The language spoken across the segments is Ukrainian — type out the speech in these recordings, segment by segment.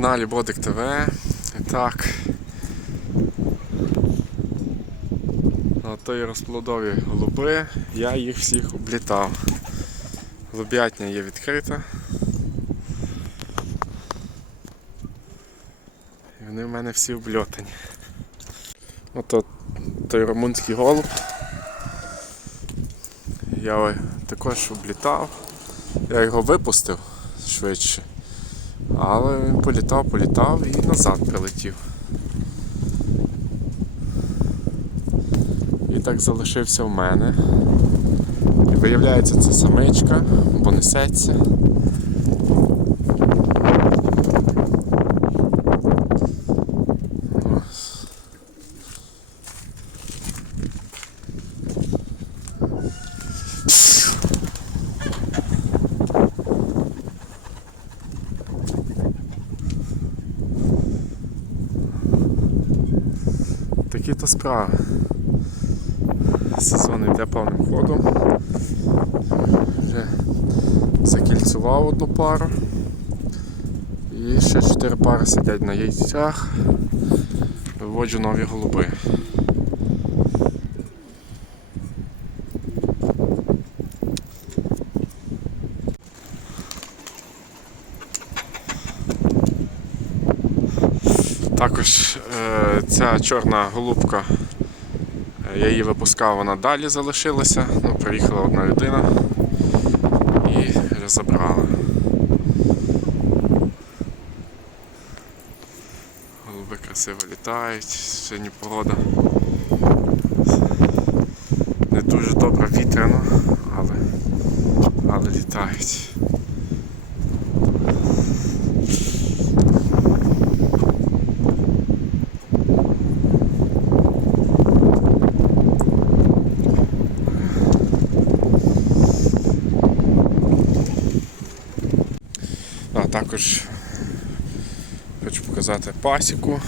каналі Бодик ТВ. Так. На той розплодові голуби я їх всіх облітав. Голуб'ятня є відкрита. І вони в мене всі обльотані. Ото той румунський голуб. Я також облітав. Я його випустив швидше. Але він політав, політав і назад прилетів. І так залишився в мене. І виявляється, це самичка, бо несеться. Такі то справи. Сезон йде повним ходом. Вже закільцював одну пару. І ще чотири пари сидять на яйцях. Виводжу нові голуби. Також е, ця чорна голубка, е, я її випускав, вона далі залишилася. Ну, приїхала одна людина і вже забрала. Голуби красиво літають, сьогодні погода. Не дуже добре вітряно, але, але літають. Також хочу показати пасіку.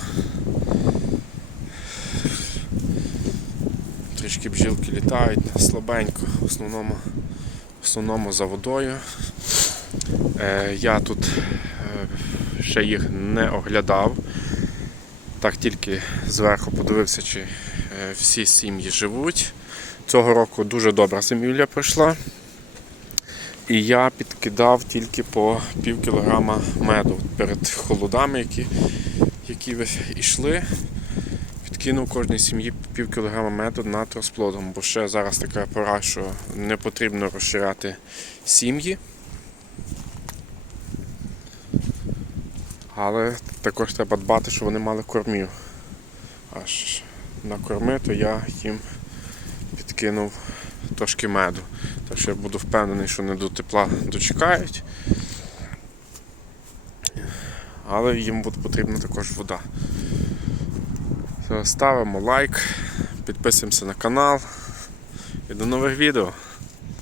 Трішки бджілки літають слабенько, в основному, в основному за водою. Е, я тут е, ще їх не оглядав. Так тільки зверху подивився, чи е, всі сім'ї живуть. Цього року дуже добра зимівля пройшла. І я підкидав тільки по пів кілограма меду перед холодами, які, які йшли. Підкинув кожній сім'ї пів кілограма меду над розплодом, бо ще зараз така пора, що не потрібно розширяти сім'ї. Але також треба дбати, щоб вони мали кормів. Аж на корми, то я їм підкинув трошки меду. Так що я буду впевнений, що не до тепла дочекають. Але їм буде потрібна також вода. Ставимо лайк, підписуємося на канал і до нових відео.